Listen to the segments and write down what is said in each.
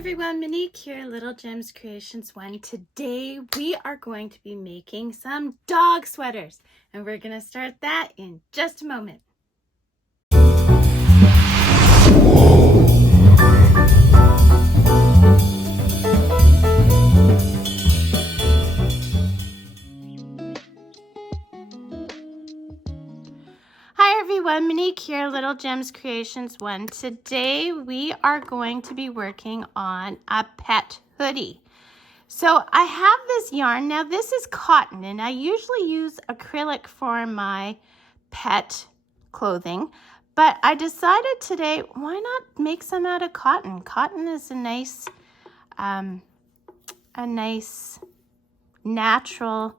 everyone, Monique here, Little Gems Creations 1. Today we are going to be making some dog sweaters, and we're going to start that in just a moment. Hi everyone, Monique here, Little Gems Creations 1. Today we are going to be working on a pet hoodie. So I have this yarn. Now this is cotton, and I usually use acrylic for my pet clothing, but I decided today, why not make some out of cotton? Cotton is a nice natural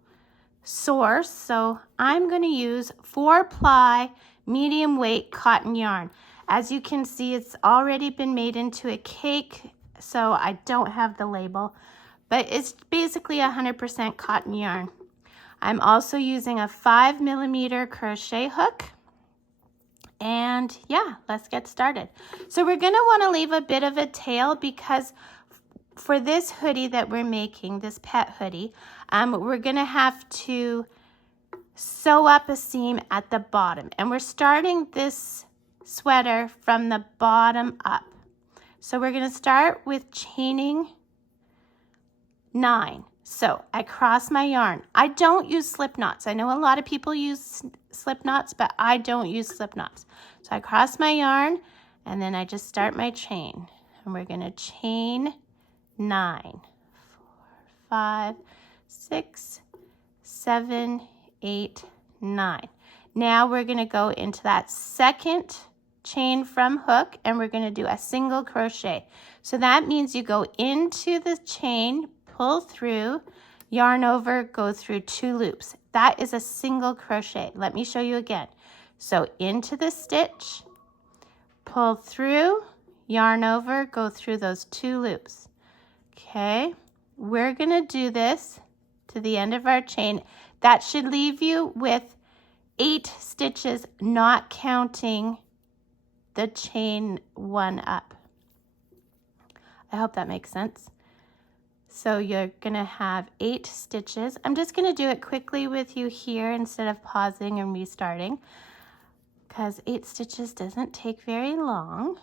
source. So I'm going to use 4-ply medium weight cotton yarn. As you can see, it's already been made into a cake, so I don't have the label, but it's basically 100% cotton yarn. I'm also using a 5mm crochet hook. And yeah, let's get started. So we're going to want to leave a bit of a tail, because for this hoodie that we're making, this pet hoodie, we're going to have to sew up a seam at the bottom. And we're starting this sweater from the bottom up. So we're going to start with chaining 9. So I cross my yarn. I don't use slip knots. I know a lot of people use slip knots, but I don't use slip knots. So I cross my yarn, and then I just start my chain. And we're going to chain 9, 4, 5, 6, 7, 8, 9. Now we're going to go into that second chain from hook, and we're going to do a single crochet. So that means you go into the chain, pull through, yarn over, go through 2 loops. That is a single crochet. Let me show you again. So into the stitch, pull through, yarn over, go through those 2 loops. Okay, we're going to do this to the end of our chain. That should leave you with 8 stitches, not counting the chain 1 up. I hope that makes sense. So you're going to have 8 stitches. I'm just going to do it quickly with you here instead of pausing and restarting, because 8 stitches doesn't take very long.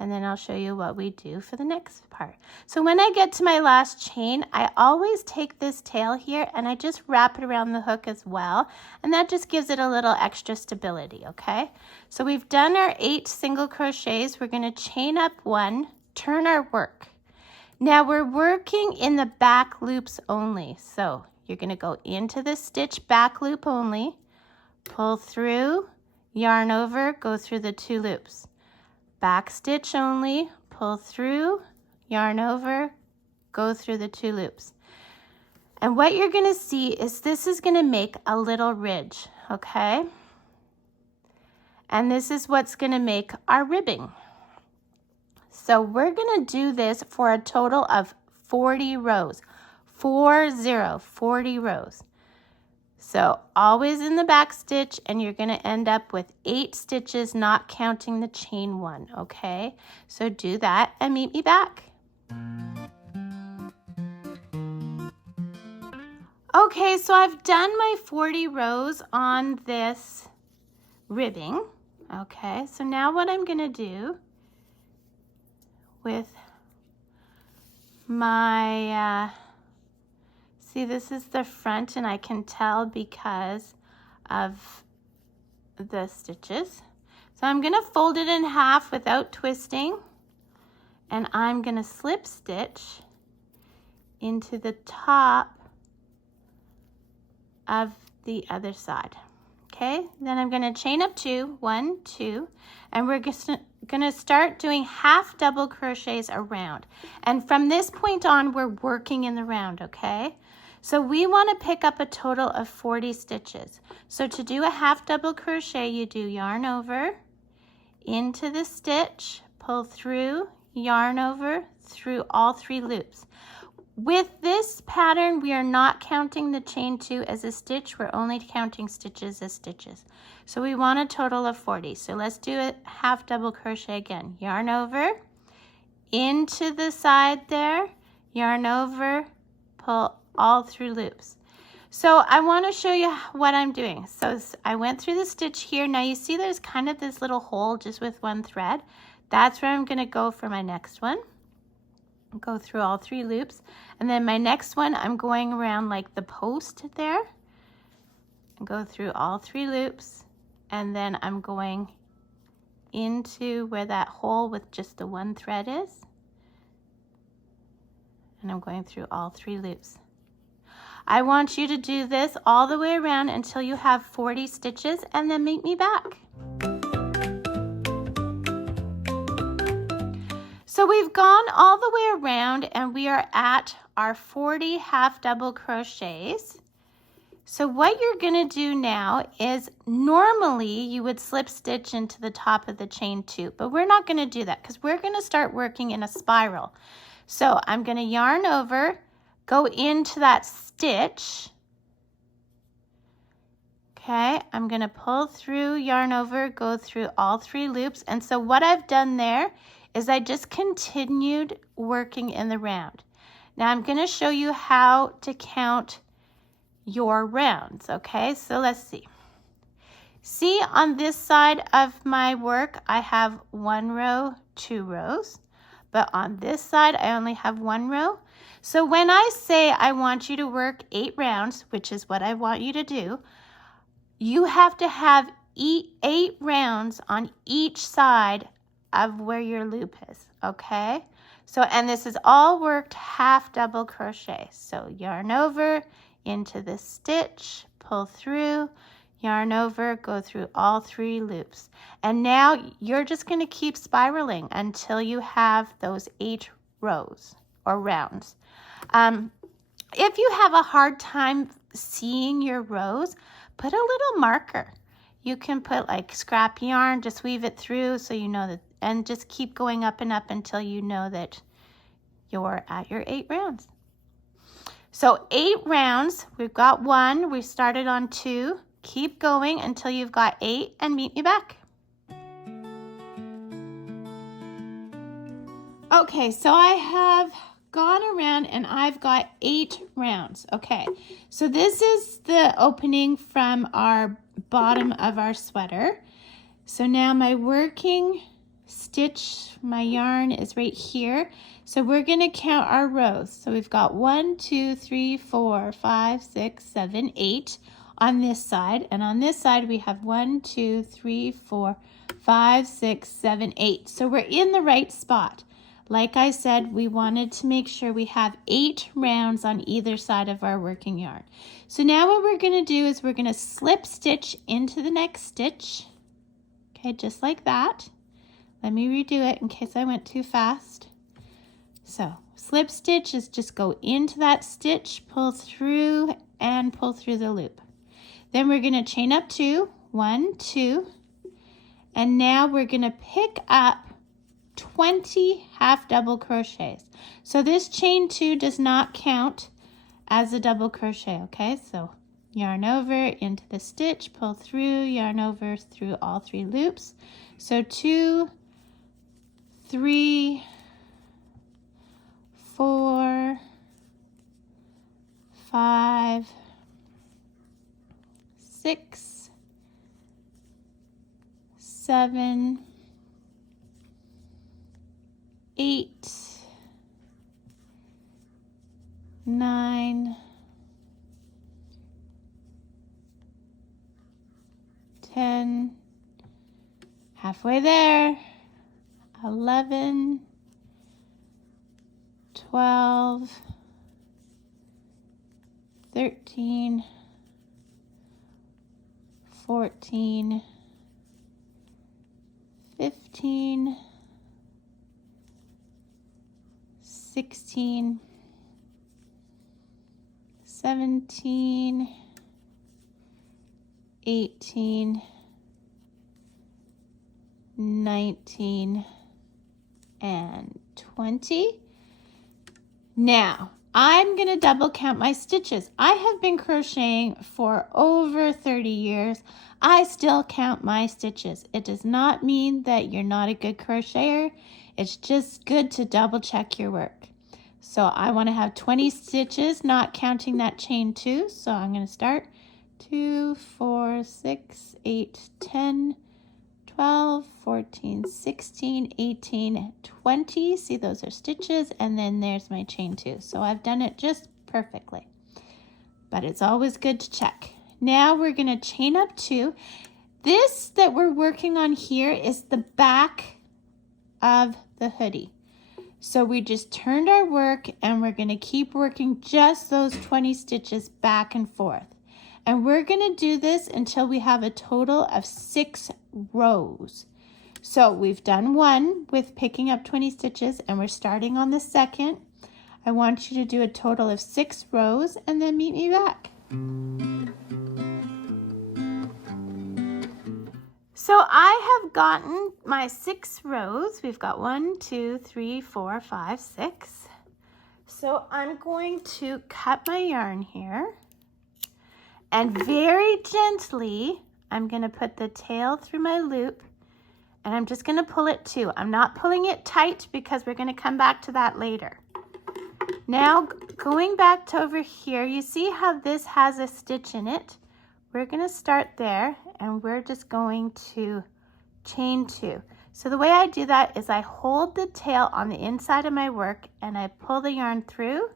And then I'll show you what we do for the next part. So when I get to my last chain, I always take this tail here and I just wrap it around the hook as well. And that just gives it a little extra stability, okay? So we've done our 8 single crochets. We're going to chain up 1, turn our work. Now we're working in the back loops only. So you're going to go into the stitch back loop only, pull through, yarn over, go through the 2 loops. Back stitch only, pull through, yarn over, go through the 2 loops. And what you're going to see is this is going to make a little ridge, okay? And this is what's going to make our ribbing. So we're going to do this for a total of 40 rows. 40 rows. So always in the back stitch, and you're going to end up with 8 stitches, not counting the chain 1, okay? So do that and meet me back. Okay, so I've done my 40 rows on this ribbing, okay? So now what I'm going to do with my see, this is the front, and I can tell because of the stitches. So I'm going to fold it in half without twisting, and I'm going to slip stitch into the top of the other side. Okay, then I'm going to chain up 2, 1, 2, and we're going to start doing half double crochets around. And from this point on, we're working in the round, okay? So we want to pick up a total of 40 stitches. So to do a half double crochet, you do yarn over, into the stitch, pull through, yarn over, through all 3 loops. With this pattern, we are not counting the chain 2 as a stitch. We're only counting stitches as stitches. So we want a total of 40. So let's do a half double crochet again. Yarn over, into the side there, yarn over, pull all through loops. So I want to show you what I'm doing. So I went through the stitch here. Now you see there's kind of this little hole just with one thread. That's where I'm going to go for my next one. Go through all 3 loops, and then my next one I'm going around like the post there and go through all 3 loops, and then I'm going into where that hole with just the one thread is, and I'm going through all 3 loops. I want you to do this all the way around until you have 40 stitches, and then meet me back. So we've gone all the way around and we are at our 40 half double crochets. So what you're going to do now is normally you would slip stitch into the top of the chain 2, but we're not going to do that because we're going to start working in a spiral. So I'm going to yarn over, go into that stitch. Okay, I'm going to pull through, yarn over, go through all 3 loops. And so what I've done there is I just continued working in the round. Now I'm going to show you how to count your rounds, okay? So let's see. See, on this side of my work, I have 1 row, 2 rows, but on this side, I only have 1 row. So when I say I want you to work 8 rounds, which is what I want you to do, you have to have 8 rounds on each side of where your loop is, okay? So, and this is all worked half double crochet. So yarn over into the stitch, pull through, yarn over, go through all 3 loops. And now you're just going to keep spiraling until you have those 8 rows or rounds. If you have a hard time seeing your rows, put a little marker. You can put like scrap yarn, just weave it through so you know that, and just keep going up and up until you know that you're at your 8 rounds. So 8 rounds, we've got 1, we started on 2, keep going until you've got 8 and meet me back. Okay, so I have gone around and I've got 8 rounds. Okay, so this is the opening from our bottom of our sweater. So now my working stitch, my yarn is right here. So we're going to count our rows. So we've got 1, 2, 3, 4, 5, 6, 7, 8 on this side. And on this side we have 1, 2, 3, 4, 5, 6, 7, 8. So we're in the right spot. Like I said, we wanted to make sure we have 8 rounds on either side of our working yarn. So now what we're going to do is we're going to slip stitch into the next stitch. Okay, just like that. Let me redo it in case I went too fast. So slip stitch is just go into that stitch, pull through, and pull through the loop. Then we're going to chain up 2, 1, 2, and now we're going to pick up 20 half double crochets. So this chain 2 does not count as a double crochet, okay? So yarn over into the stitch, pull through, yarn over through all 3 loops. So 2, 3, 4, 5, 6, 7, 8, 9, 10, halfway there, 11, 12, 13, 14, 15, 16, 17, 18, 19, and 20. Now, I'm going to double count my stitches. I have been crocheting for over 30 years. I still count my stitches. It does not mean that you're not a good crocheter. It's just good to double check your work. So I want to have 20 stitches, not counting that chain 2. So I'm going to start 2, 4, 6, 8, 10, 12, 14, 16, 18, 20. See, those are stitches, and then there's my chain 2. So I've done it just perfectly. But it's always good to check. Now we're going to chain up 2. This that we're working on here is the back of the hoodie. So we just turned our work, and we're going to keep working just those 20 stitches back and forth. And we're going to do this until we have a total of 6 rows. So we've done 1 with picking up 20 stitches, and we're starting on the 2nd. I want you to do a total of 6 rows and then meet me back. So I have gotten my 6 rows. We've got 1, 2, 3, 4, 5, 6. So I'm going to cut my yarn here. And very gently, I'm going to put the tail through my loop, and I'm just going to pull it too. I'm not pulling it tight because we're going to come back to that later. Now, going back to over here, you see how this has a stitch in it? We're going to start there, and we're just going to chain 2. So the way I do that is I hold the tail on the inside of my work, and I pull the yarn through,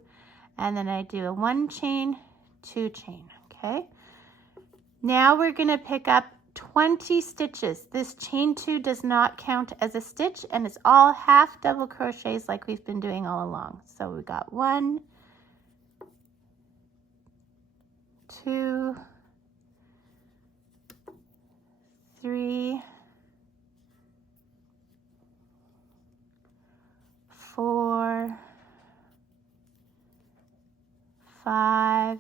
and then I do a 1 chain, 2 chain. Okay, now we're going to pick up 20 stitches. This chain 2 does not count as a stitch, and it's all half double crochets like we've been doing all along. So we got 1, 2, 3, 4, 5,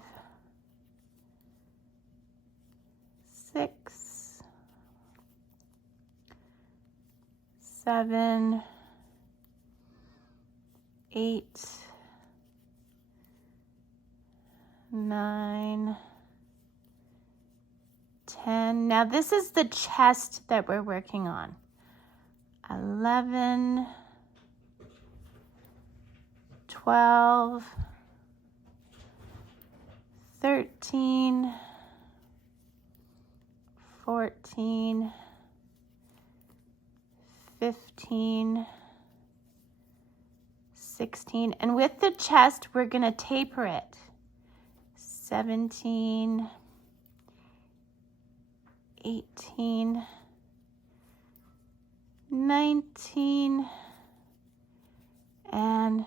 6, 7, 8, 9, 10. Now this is the chest that we're working on. 11, 12, 13, 14, 15, 16, and with the chest we're going to taper it. 17, 18, 19, and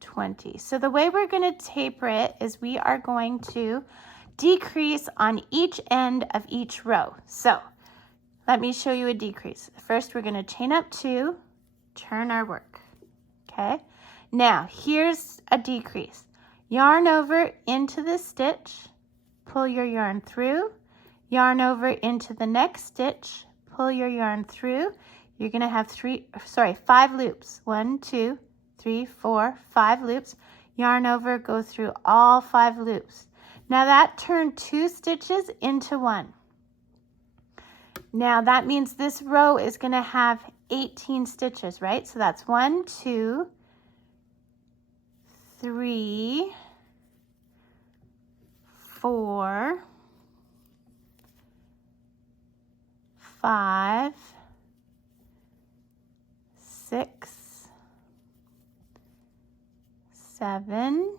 20. So the way we're going to taper it is we are going to decrease on each end of each row. So let me show you a decrease. First, we're going to chain up 2, turn our work. Okay, now here's a decrease. Yarn over into the stitch, pull your yarn through, yarn over into the next stitch, pull your yarn through. You're going to have 5 loops. 1, 2, 3, 4, 5 loops. Yarn over, go through all 5 loops. Now that turned 2 stitches into 1. Now that means this row is going to have 18 stitches, right? So that's 1, 2, 3, 4, 5, 6, 7,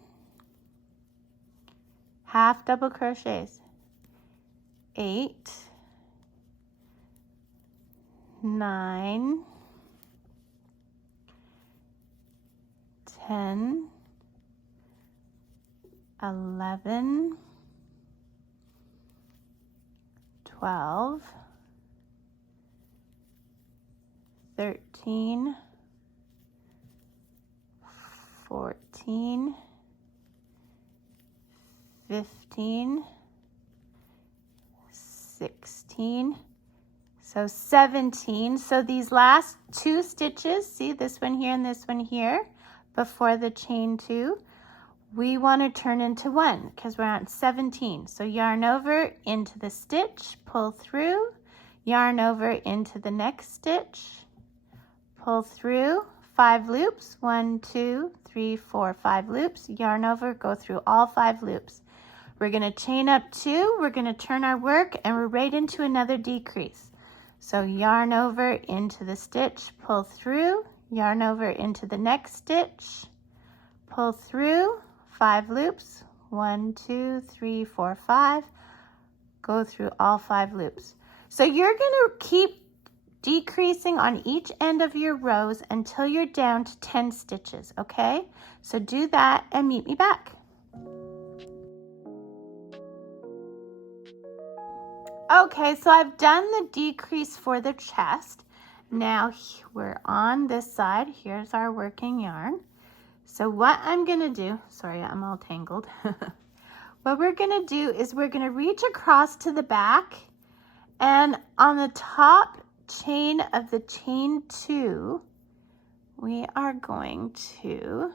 half double crochets, 8, 9, 10, 11, 12, 13, 14, 15, 16, so 17. So these last 2 stitches, see this one here and this one here, before the chain 2, we want to turn into 1 because we're on 17. So yarn over into the stitch, pull through, yarn over into the next stitch, pull through, 5 loops, 1, 2, 3, 4, 5 loops, yarn over, go through all 5 loops. We're going to chain up 2, we're going to turn our work, and we're right into another decrease. So yarn over into the stitch, pull through, yarn over into the next stitch, pull through, 5 loops, 1, 2, 3, 4, 5, go through all 5 loops. So you're going to keep decreasing on each end of your rows until you're down to 10 stitches, okay? So do that and meet me back. Okay, so I've done the decrease for the chest. Now we're on this side. Here's our working yarn. So what I'm gonna do, sorry, I'm all tangled. What we're gonna do is we're gonna reach across to the back, and on the top chain of the chain 2, we are going to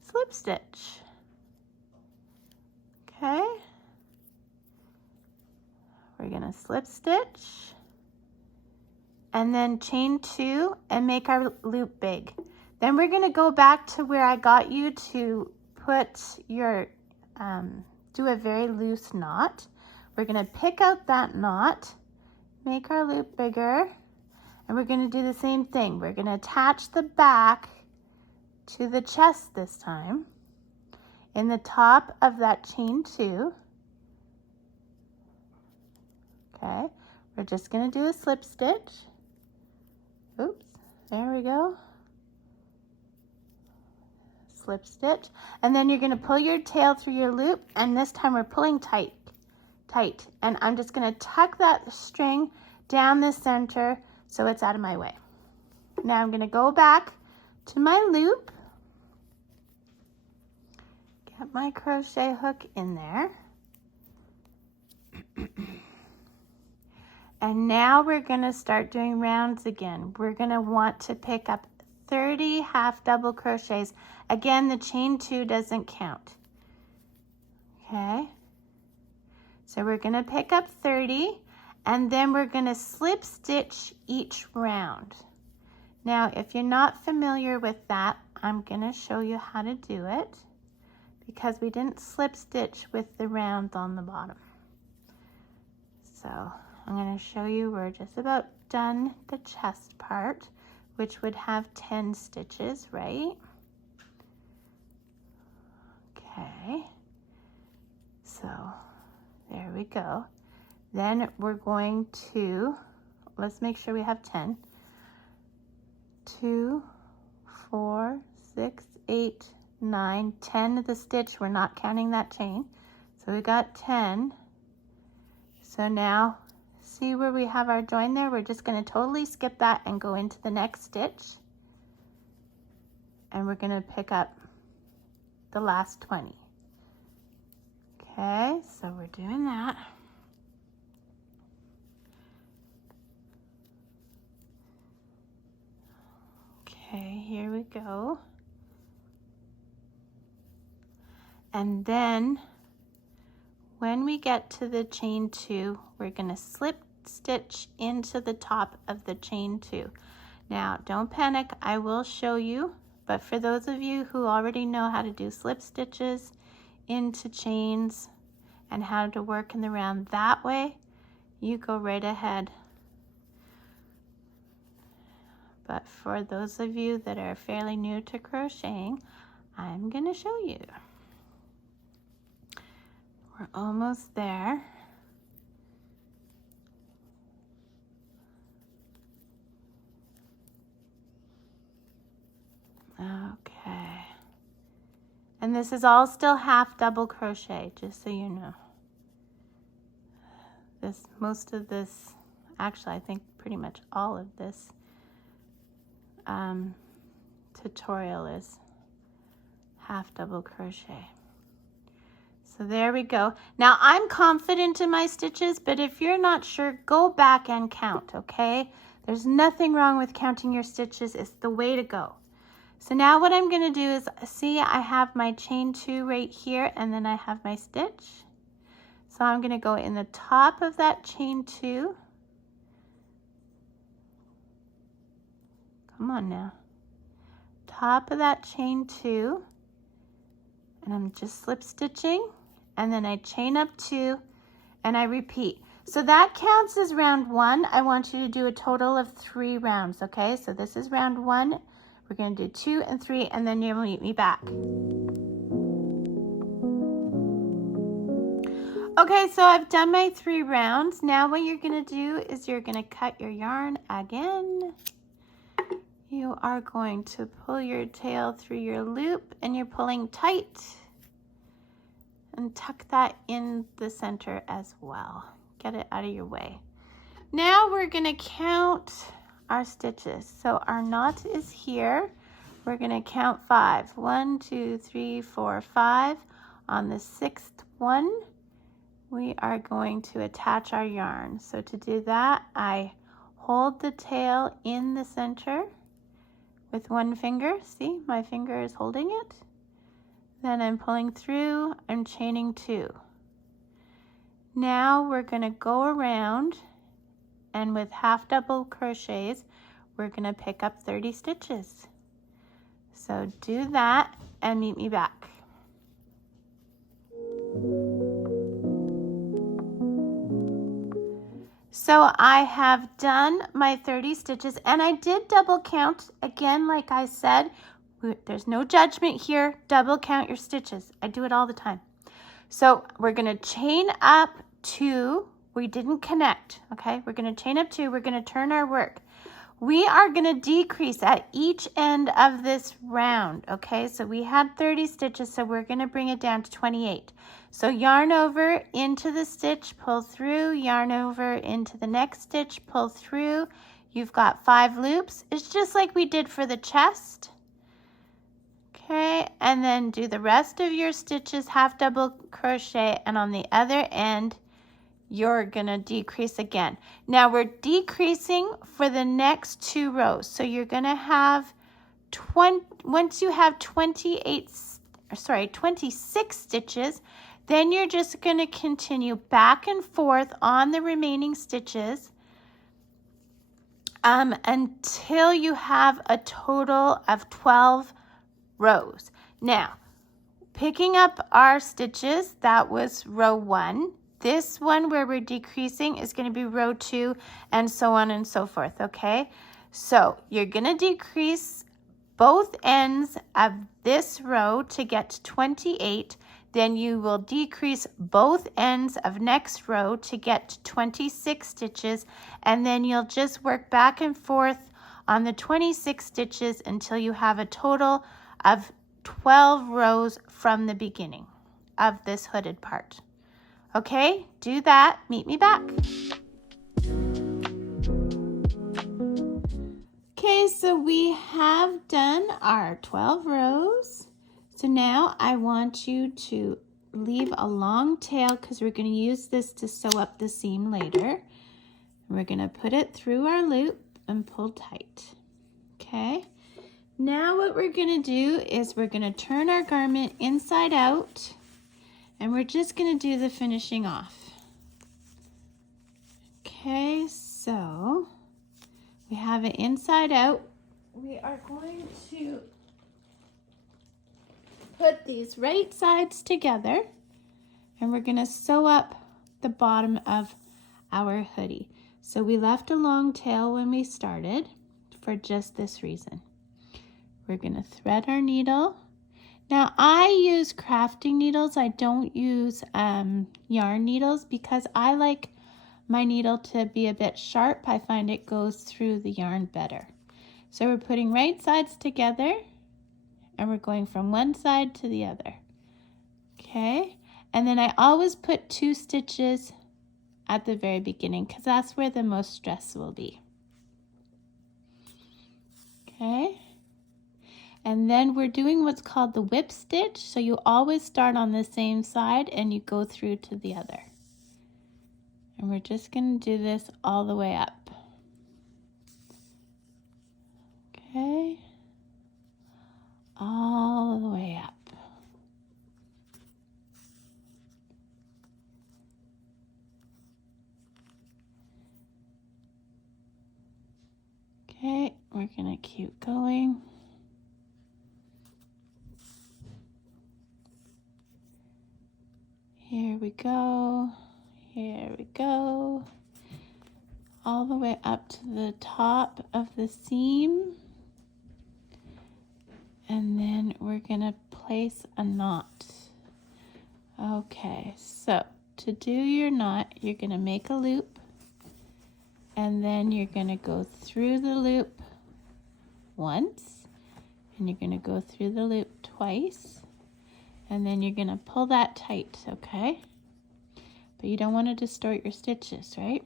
slip stitch. Okay. We're gonna slip stitch and then chain 2 and make our loop big. Then we're gonna go back to where I got you to put your, do a very loose knot. We're gonna pick out that knot, make our loop bigger, and we're gonna do the same thing. We're gonna attach the back to the chest this time in the top of that chain 2. Okay, we're just going to do a slip stitch. Oops, there we go. Slip stitch. And then you're going to pull your tail through your loop, and this time we're pulling tight. And I'm just going to tuck that string down the center so it's out of my way. Now I'm going to go back to my loop. Get my crochet hook in there. And now we're going to start doing rounds again. We're going to want to pick up 30 half double crochets. Again, the chain 2 doesn't count. Okay. So we're going to pick up 30, and then we're going to slip stitch each round. Now, if you're not familiar with that, I'm going to show you how to do it because we didn't slip stitch with the rounds on the bottom. So I'm going to show you, we're just about done the chest part, which would have 10 stitches, right? Okay, so there we go. Then we're going to, let's make sure we have 10. 2, 4, 6, 8, 9, 10 of the stitch. We're not counting that chain. So we got 10. So now, see where we have our join there? We're just going to totally skip that and go into the next stitch. And we're going to pick up the last 20. Okay, so we're doing that. Okay, here we go. And then when we get to the chain 2, we're going to slip stitch into the top of the chain 2. Now, don't panic, I will show you, but for those of you who already know how to do slip stitches into chains and how to work in the round that way, you go right ahead. But for those of you that are fairly new to crocheting, I'm going to show you. We're almost there. Okay. And this is all still half double crochet, just so you know. Most of this, actually I think pretty much all of this tutorial is half double crochet. So there we go. Now I'm confident in my stitches, but if you're not sure, go back and count, okay? There's nothing wrong with counting your stitches. It's the way to go. So now what I'm going to do is, see, I have my chain 2 right here, and then I have my stitch. So I'm going to go in the top of that chain 2. Come on now. top of that chain 2, and I'm just slip stitching, and then I chain up 2, and I repeat. So that counts as round 1. I want you to do a total of 3 rounds, okay? So this is round 1. We're going to do 2 and 3, and then you'll meet me back. Okay, so I've done my 3 rounds. Now what you're going to do is you're going to cut your yarn again. You are going to pull your tail through your loop, and you're pulling tight, and tuck that in the center as well. Get it out of your way. Now we're going to count our stitches. So our knot is here. We're going to count 5. 1, 2, 3, 4, 5. On the 6th one, we are going to attach our yarn. So to do that, I hold the tail in the center with one finger. See, my finger is holding it. Then I'm pulling through, I'm chaining 2. Now we're going to go around, and with half double crochets, we're going to pick up 30 stitches. So do that and meet me back. So I have done my 30 stitches, and I did double count. Again, like I said, there's no judgment here. Double count your stitches. I do it all the time. So we're going to chain up 2. We didn't connect, okay? We're going to chain up 2. We're going to turn our work. We are going to decrease at each end of this round, okay? So we had 30 stitches, so we're going to bring it down to 28. So yarn over into the stitch, pull through, yarn over into the next stitch, pull through. You've got 5 loops. It's just like we did for the chest. Okay, and then do the rest of your stitches half double crochet, and on the other end, you're gonna decrease again. Now we're decreasing for the next 2 rows. So you're gonna have once you have 26 stitches, then you're just gonna continue back and forth on the remaining stitches until you have a total of 12 rows. Now, picking up our stitches, that was row 1. This one where we're decreasing is going to be row 2, and so on and so forth, okay? So you're going to decrease both ends of this row to get to 28. Then you will decrease both ends of next row to get to 26 stitches, and then you'll just work back and forth on the 26 stitches until you have a total of 12 rows from the beginning of this hooded part. Okay, do that, meet me back. Okay, so we have done our 12 rows. So now I want you to leave a long tail because we're going to use this to sew up the seam later. We're going to put it through our loop and pull tight. Okay. Now what we're going to do is we're going to turn our garment inside out, and we're just going to do the finishing off. Okay, so we have it inside out. We are going to put these right sides together, and we're going to sew up the bottom of our hoodie. So we left a long tail when we started for just this reason. We're going to thread our needle. Now I use crafting needles. I don't use yarn needles because I like my needle to be a bit sharp. I find it goes through the yarn better. So we're putting right sides together, and we're going from one side to the other. Okay, and then I always put 2 stitches at the very beginning because that's where the most stress will be. Okay. And then we're doing what's called the whip stitch. So you always start on the same side and you go through to the other. And we're just going to do this all the way up. Okay. All the way up. Okay, we're going to keep going. we go. Here we go. All the way up to the top of the seam. And then we're gonna place a knot. Okay, so to do your knot, you're gonna make a loop, and then you're gonna go through the loop once, and you're gonna go through the loop twice, and then you're gonna pull that tight, okay? But you don't want to distort your stitches, right?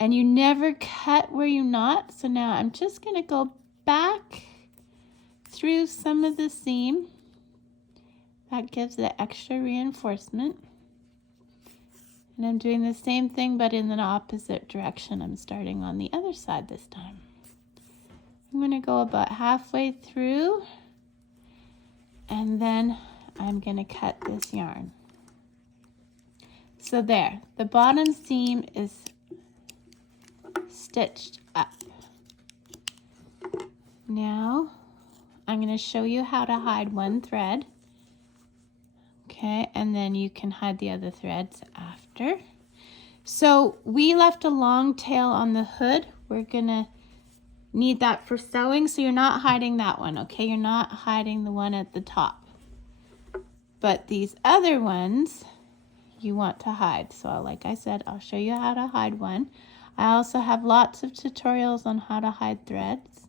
And you never cut where you knot, so now I'm just gonna go back through some of the seam. That gives the extra reinforcement. And I'm doing the same thing, but in the opposite direction. I'm starting on the other side this time. I'm going to go about halfway through, and then I'm going to cut this yarn. So there, the bottom seam is stitched up. Now, I'm going to show you how to hide one thread. Okay, and then you can hide the other threads after. So we left a long tail on the hood. We're gonna need that for sewing, so you're not hiding that one, okay? You're not hiding the one at the top. But these other ones, you want to hide. So like I said, I'll show you how to hide one. I also have lots of tutorials on how to hide threads.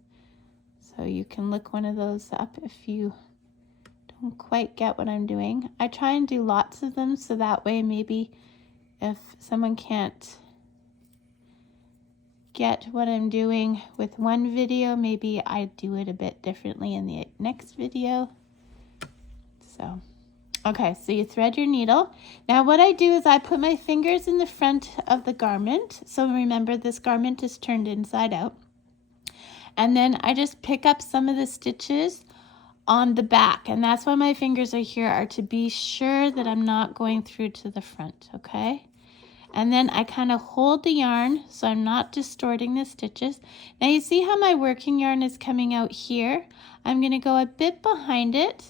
So you can look one of those up if you don't quite get what I'm doing. I try and do lots of them, so that way maybe if someone can't get what I'm doing with one video, maybe I do it a bit differently in the next video. So, okay, so you thread your needle. Now what I do is I put my fingers in the front of the garment. So remember, this garment is turned inside out. And then I just pick up some of the stitches on the back, and that's why my fingers are here, are to be sure that I'm not going through to the front, okay? And then I kind of hold the yarn so I'm not distorting the stitches. Now you see how my working yarn is coming out here? I'm going to go a bit behind it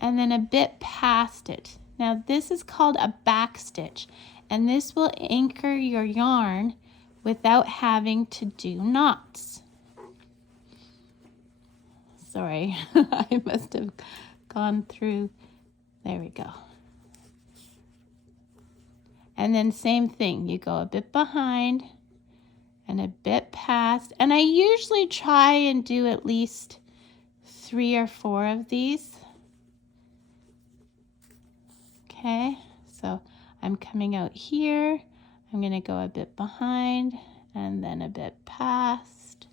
and then a bit past it. Now this is called a back stitch, and this will anchor your yarn without having to do knots. Sorry, I must have gone through. There we go. And then same thing, you go a bit behind and a bit past. And I usually try and do at least 3 or 4 of these. Okay, so I'm coming out here. I'm going to go a bit behind and then a bit past.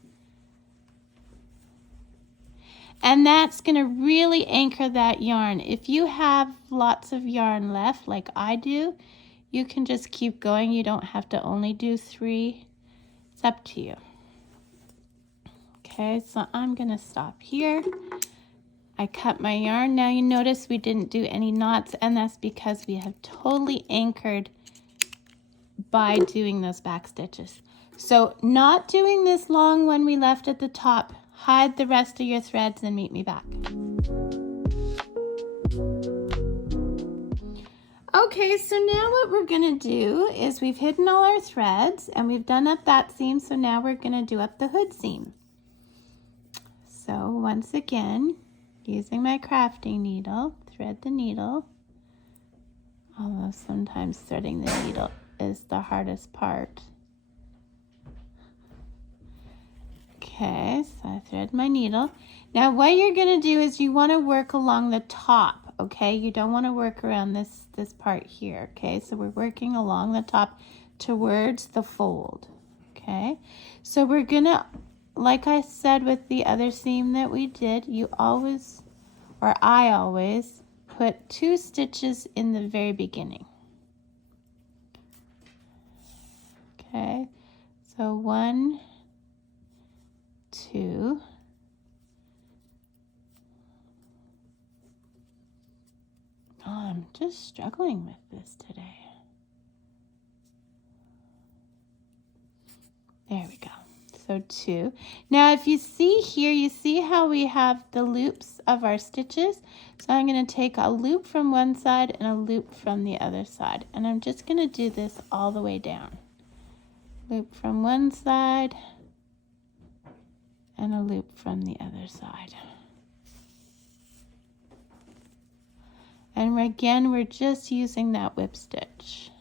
And that's going to really anchor that yarn. If you have lots of yarn left, like I do, you can just keep going. You don't have to only do 3. It's up to you. Okay, so I'm going to stop here. I cut my yarn. Now you notice we didn't do any knots, and that's because we have totally anchored by doing those back stitches. So not doing this long one we left at the top. Hide the rest of your threads and meet me back. Okay, so now what we're gonna do is we've hidden all our threads and we've done up that seam, so now we're gonna do up the hood seam. So once again, using my crafting needle, thread the needle. Although sometimes threading the needle is the hardest part. Okay, so I thread my needle. Now what you're going to do is you want to work along the top, okay? You don't want to work around this part here, okay? So we're working along the top towards the fold, okay? So we're going to, like I said with the other seam that we did, you always, or I always, put 2 stitches in the very beginning. Okay, so 1, 2, oh, I'm just struggling with this today. There we go. So 2. Now if you see here, you see how we have the loops of our stitches? So I'm going to take a loop from one side and a loop from the other side. And I'm just going to do this all the way down. Loop from one side and a loop from the other side. And again, we're just using that whip stitch.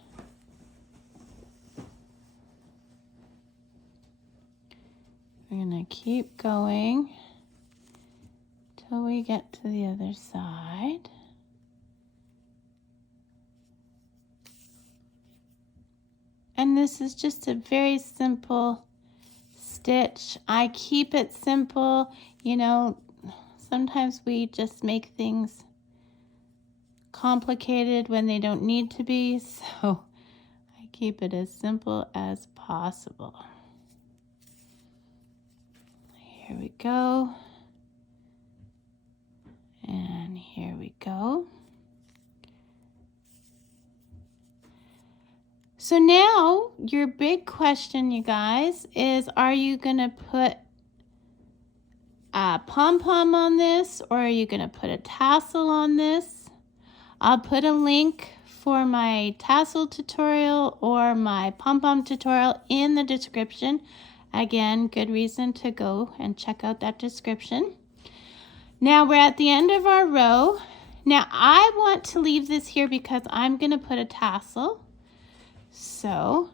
We're going to keep going till we get to the other side. And this is just a very simple stitch. I keep it simple. You know, sometimes we just make things complicated when they don't need to be, so I keep it as simple as possible. Here we go. And here we go. So now your big question, you guys, is are you going to put a pom-pom on this, or are you going to put a tassel on this? I'll put a link for my tassel tutorial or my pom-pom tutorial in the description. Again, good reason to go and check out that description. Now we're at the end of our row. Now I want to leave this here because I'm going to put a tassel. So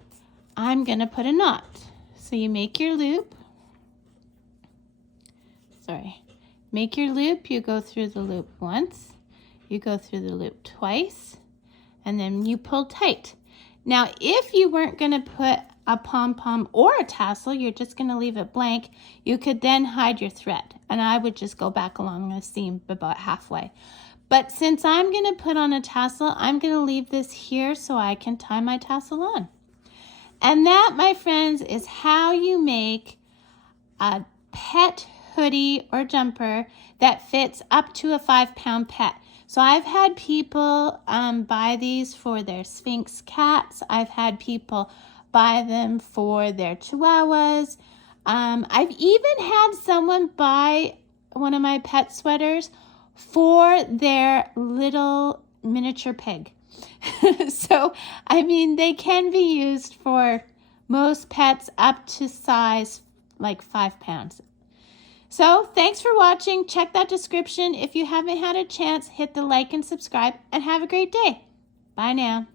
I'm going to put a knot. So you make your loop. Make your loop. You go through the loop once. You go through the loop twice. And then you pull tight. Now if you weren't going to put a pom-pom or a tassel, you're just going to leave it blank, you could then hide your thread. And I would just go back along the seam about halfway. But since I'm going to put on a tassel, I'm going to leave this here so I can tie my tassel on. And that, my friends, is how you make a pet hoodie or jumper that fits up to a 5-pound pet. So I've had people buy these for their Sphinx cats. I've had people buy them for their chihuahuas. I've even had someone buy one of my pet sweaters for their little miniature pig. So, I mean, they can be used for most pets up to size like 5 pounds. So, thanks for watching. Check that description. If you haven't had a chance, hit the like and subscribe, and have a great day. Bye now.